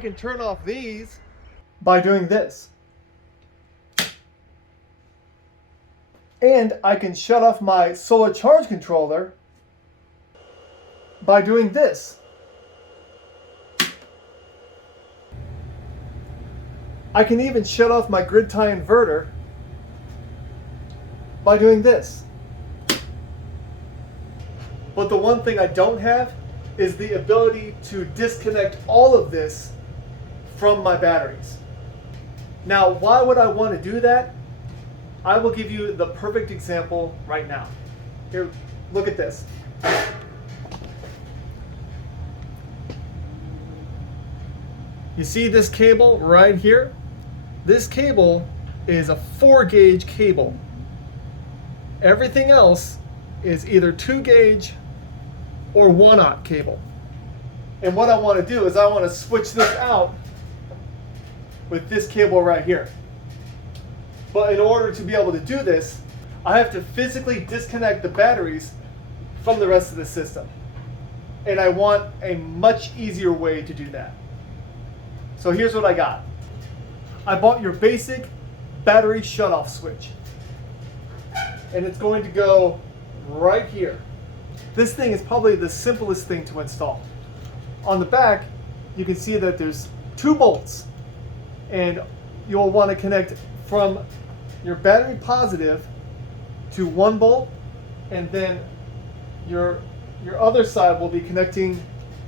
can turn off these by doing this. And I can shut off my solar charge controller by doing this. I can even shut off my grid tie inverter by doing this. But the one thing I don't have is the ability to disconnect all of this from my batteries. Now, why would I want to do that? I will give you the perfect example right now. Here, look at this. You see this cable right here? This cable is a 4-gauge cable. Everything else is either 2-gauge or 1-aught cable. And what I want to do is I want to switch this out with this cable right here. But in order to be able to do this, I have to physically disconnect the batteries from the rest of the system. And I want a much easier way to do that. So here's what I got. I bought your basic battery shutoff switch. And it's going to go right here. This thing is probably the simplest thing to install. On the back, you can see that there's 2 bolts. And you'll want to connect from your battery positive to 1 bolt, and then your other side will be connecting,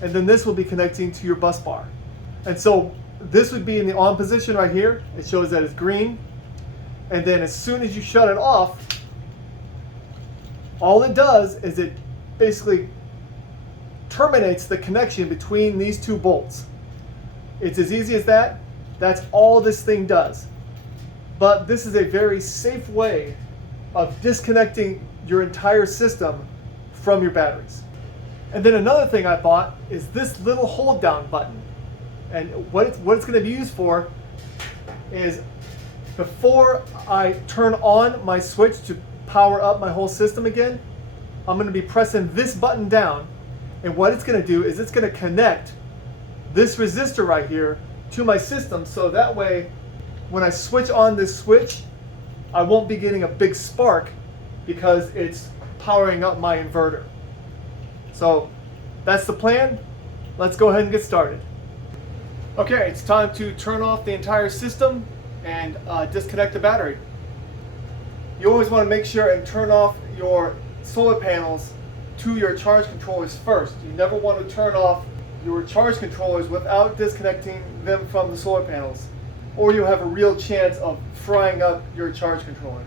and then this will be connecting to your bus bar. And so this would be in the on position right here. It shows that it's green. And then as soon as you shut it off, all it does is it basically terminates the connection between these 2 bolts. It's as easy as that. That's all this thing does. But this is a very safe way of disconnecting your entire system from your batteries. And then another thing I bought is this little hold down button. And what it's going to be used for is before I turn on my switch to power up my whole system again, I'm going to be pressing this button down. And what it's going to do is it's going to connect this resistor right here to my system, so that way when I switch on this switch, I won't be getting a big spark because it's powering up my inverter. So that's the plan. Let's go ahead and get started. Okay, it's time to turn off the entire system and disconnect the battery. You always want to make sure and turn off your solar panels to your charge controllers first. You never want to turn off your charge controllers without disconnecting them from the solar panels, or you'll have a real chance of frying up your charge controller.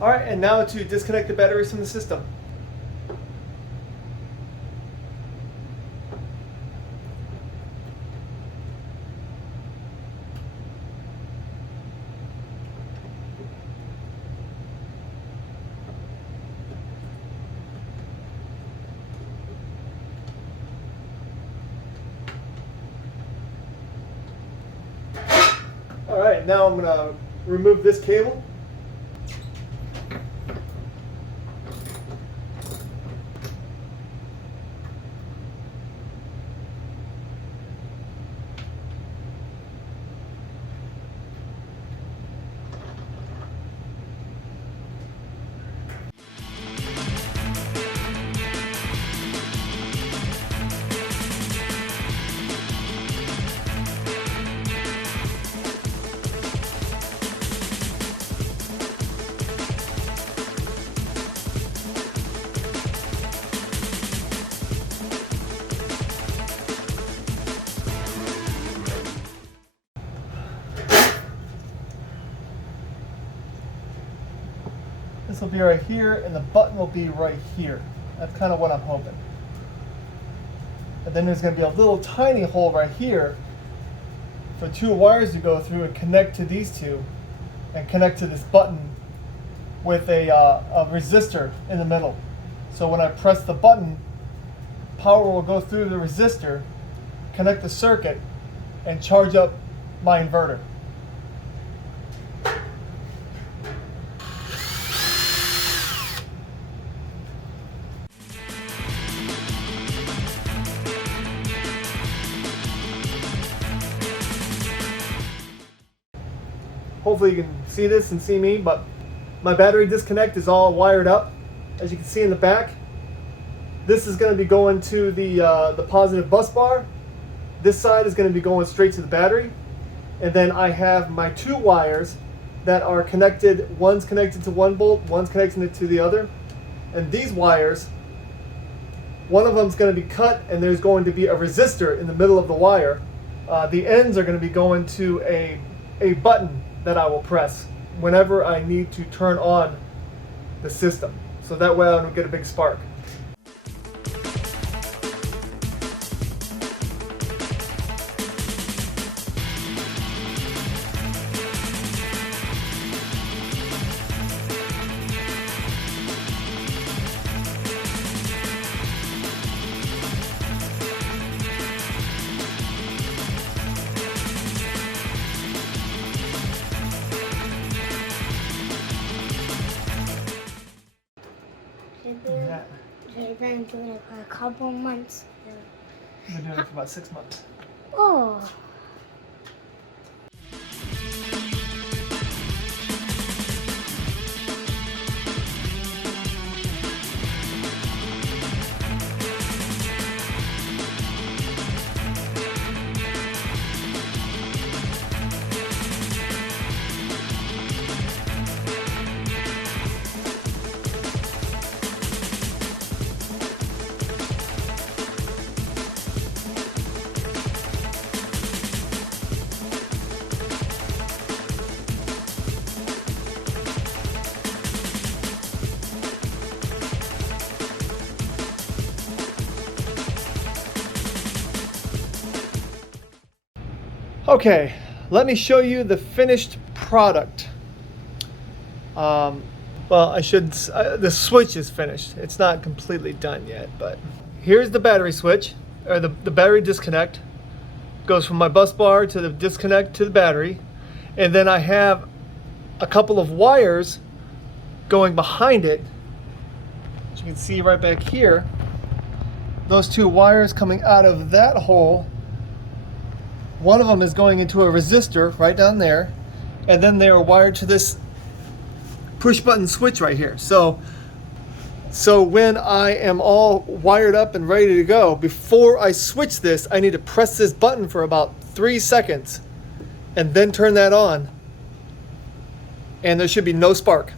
All right, and now to disconnect the batteries from the system. All right, now I'm going to remove this cable. This will be right here, and the button will be right here. That's kind of what I'm hoping. And then there's going to be a little tiny hole right here for 2 wires to go through and connect to these 2, and connect to this button with a resistor in the middle. So when I press the button, power will go through the resistor, connect the circuit, and charge up my inverter. hopefully you can see this and see me, but my battery disconnect is all wired up. As you can see in the back, this is going to be going to the positive bus bar. This side is going to be going straight to the battery. And then I have my two wires that are connected. One's connected to one bolt, one's connected to the other. And these wires, one of them is going to be cut, and there's going to be a resistor in the middle of the wire. The ends are going to be going to a button that I will press whenever I need to turn on the system. So that way I don't get a big spark. They've been doing it for a couple months. I've been doing it for about 6 months. Oh. Okay, let me show you the finished product. Well, the switch is finished. It's not completely done yet, but here's the battery switch, or the battery disconnect. Goes from my bus bar to the disconnect to the battery. And then I have a couple of wires going behind it. As you can see right back here, those two wires coming out of that hole. One of them is going into a resistor right down there, and then they are wired to this push button switch right here. So when I am all wired up and ready to go, before I switch this, I need to press this button for about 3 seconds and then turn that on, and there should be no spark.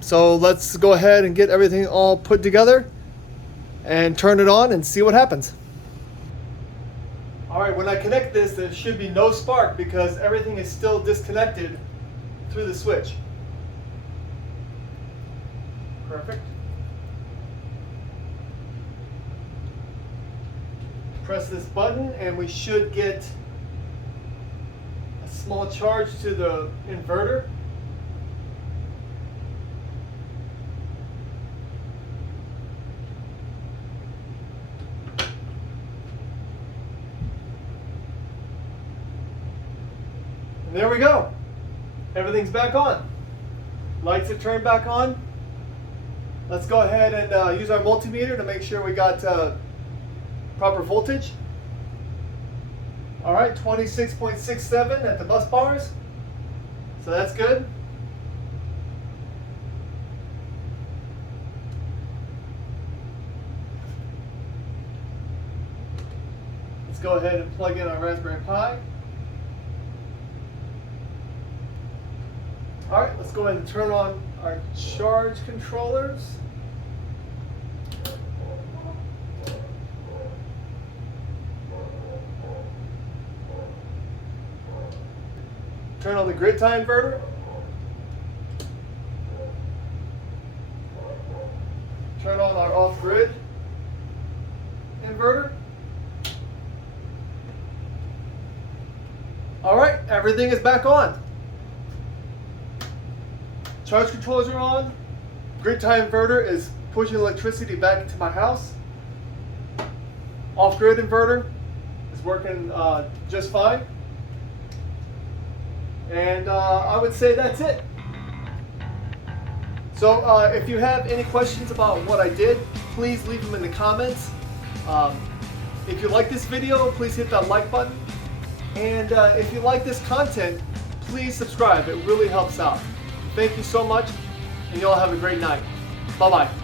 So let's go ahead and get everything all put together and turn it on and see what happens. All right, when I connect this, there should be no spark because everything is still disconnected through the switch. Perfect. Press this button and we should get a small charge to the inverter. There we go. Everything's back on. Lights are turned back on. Let's go ahead and use our multimeter to make sure we got proper voltage. All right, 26.67 at the bus bars. So that's good. Let's go ahead and plug in our Raspberry Pi. All right, let's go ahead and turn on our charge controllers. Turn on the grid tie inverter. Turn on our off-grid inverter. All right, everything is back on. Charge controllers are on. Grid tie inverter is pushing electricity back into my house. Off-grid inverter is working just fine. And I would say that's it. So if you have any questions about what I did, please leave them in the comments. If you like this video, please hit that like button. And if you like this content, please subscribe. It really helps out. Thank you so much, and you all have a great night. Bye-bye.